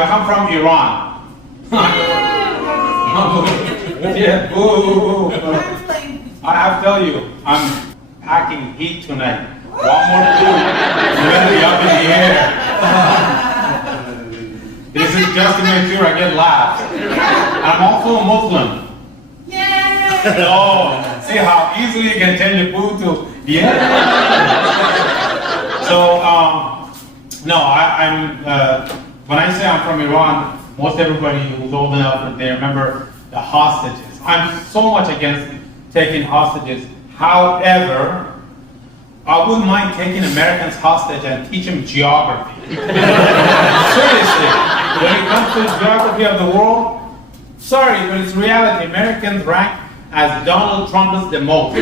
I come from Iran. Yeah, boo. I have to tell you, I'm packing heat tonight. One more food, I'm gonna be up in the air. This is just to make sure I get laughs. I'm also a Muslim. Oh, see how easily you can change the food to yeah. So no, I'm when I say I'm from Iran, most everybody who's old enough they remember the hostages. I'm so much against taking hostages. However, I wouldn't mind taking Americans hostage and teach them geography. Seriously, when it comes to geography of the world, sorry, but it's reality. Americans rank as Donald Trump is the most.